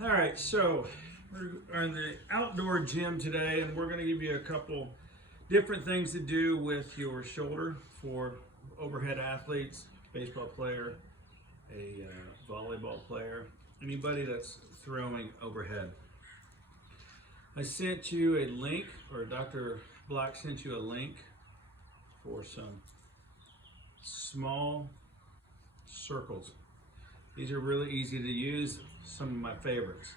All right, so we're in the outdoor gym today, and we're going to give you a couple different things to do with your shoulder for overhead athletes, baseball player, a volleyball player, anybody that's throwing overhead. I sent you a link, or Dr. Black sent you a link for some small circles. These are really easy to use, some of my favorites.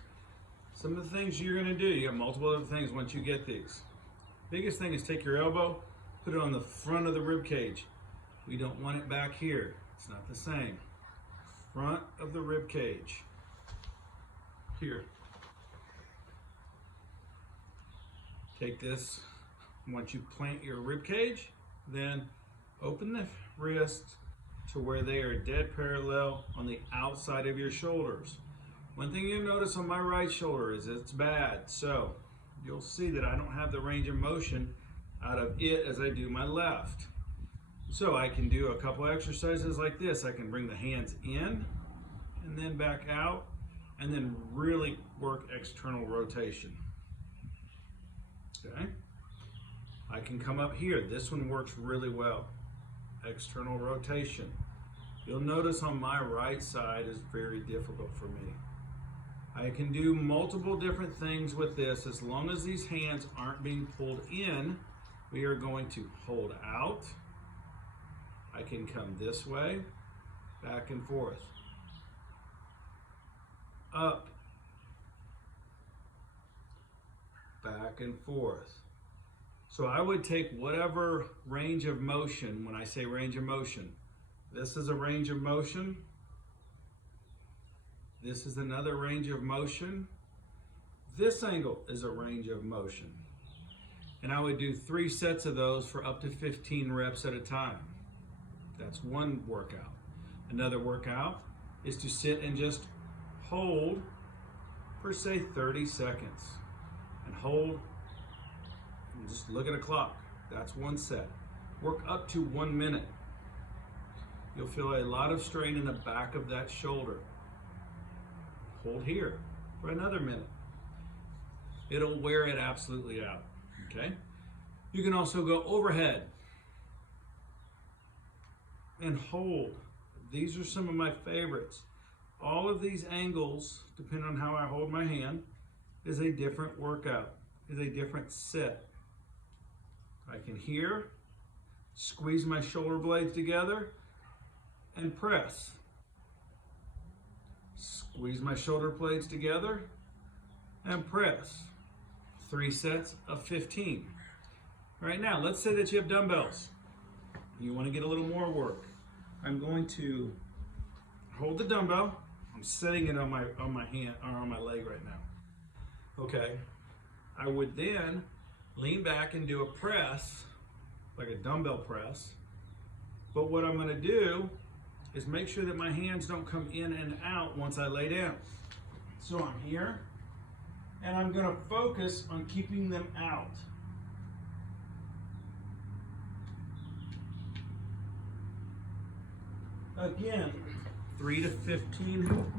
Some of the things you're going to do, you have multiple other things once you get these. Biggest thing is take your elbow, put it on the front of the rib cage. We don't want it back here. It's not the same. Front of the rib cage. Here. Take this, once you plant your rib cage, then open the wrists to where they are dead parallel on the outside of your shoulders. One thing you'll notice on my right shoulder is it's bad, so you'll see that I don't have the range of motion out of it as I do my left. So I can do a couple exercises like this. I can bring the hands in and then back out and then really work external rotation. Okay? I can come up here. This one works really well. External rotation. You'll notice on my right side is very difficult for me. I can do multiple different things with this. As long as these hands aren't being pulled in, we are going to hold out. I can come this way, back and forth, up, back and forth. So I would take whatever range of motion. When I say range of motion, this is a range of motion. This is another range of motion. This angle is a range of motion. And I would do 3 sets of those for up to 15 reps at a time. That's one workout. Another workout is to sit and just hold for say 30 seconds. And hold and just look at a clock. That's one set. Work up to 1 minute. You'll feel a lot of strain in the back of that shoulder. Hold here for another minute. It'll wear it absolutely out, okay? You can also go overhead and hold. These are some of my favorites. All of these angles, depending on how I hold my hand, is a different workout, is a different set. I can here squeeze my shoulder blades together and press. Squeeze my shoulder blades together and press. 3 sets of 15. Right now, let's say that you have dumbbells. You want to get a little more work. I'm going to hold the dumbbell. I'm setting it on my hand or on my leg right now. Okay. I would then lean back and do a press, like a dumbbell press. But what I'm going to do is make sure that my hands don't come in and out once I lay down. So I'm here, and I'm going to focus on keeping them out. Again, 3 to 15,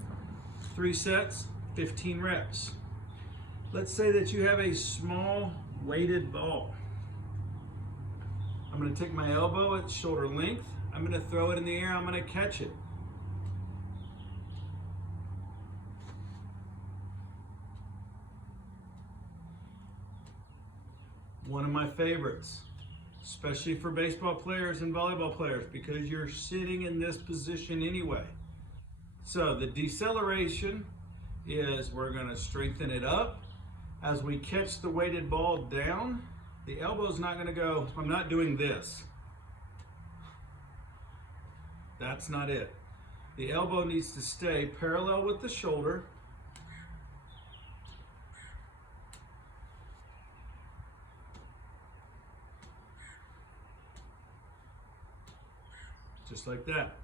3 sets, 15 reps. Let's say that you have a small weighted ball. I'm going to take my elbow at shoulder length. I'm going to throw it in the air. I'm going to catch it. One of my favorites, especially for baseball players and volleyball players, because you're sitting in this position anyway. So the deceleration is we're going to strengthen it up. As we catch the weighted ball down, the elbow's not going to go, I'm not doing this. That's not it. The elbow needs to stay parallel with the shoulder. Just like that.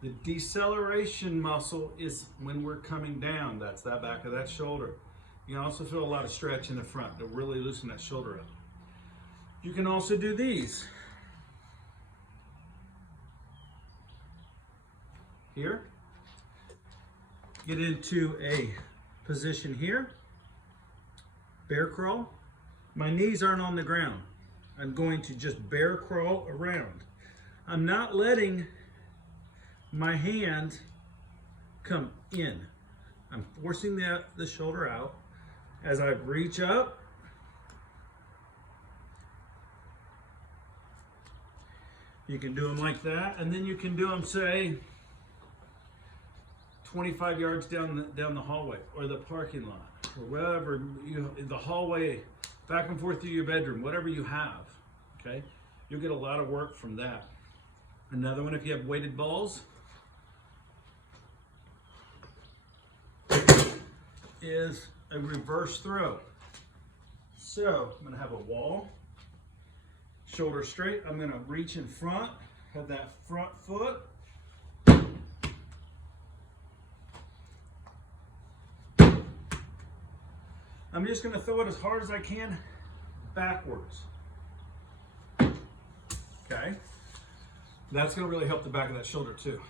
The deceleration muscle is when we're coming down. That's that back of that shoulder. You can also feel a lot of stretch in the front to really loosen that shoulder up. You can also do these. Here. Get into a position here, bear crawl. My knees aren't on the ground. I'm going to just bear crawl around. I'm not letting my hand come in. I'm forcing the shoulder out as I reach up. You can do them like that, and then you can do them, say, 25 yards down the hallway or the parking lot or wherever the hallway, back and forth through your bedroom, whatever you have. Okay, you'll get a lot of work from that. Another one, if you have weighted balls, is a reverse throw. So I'm going to have a wall, shoulder straight. I'm going to reach in front, have that front foot. I'm just going to throw it as hard as I can backwards. Okay? That's going to really help the back of that shoulder too.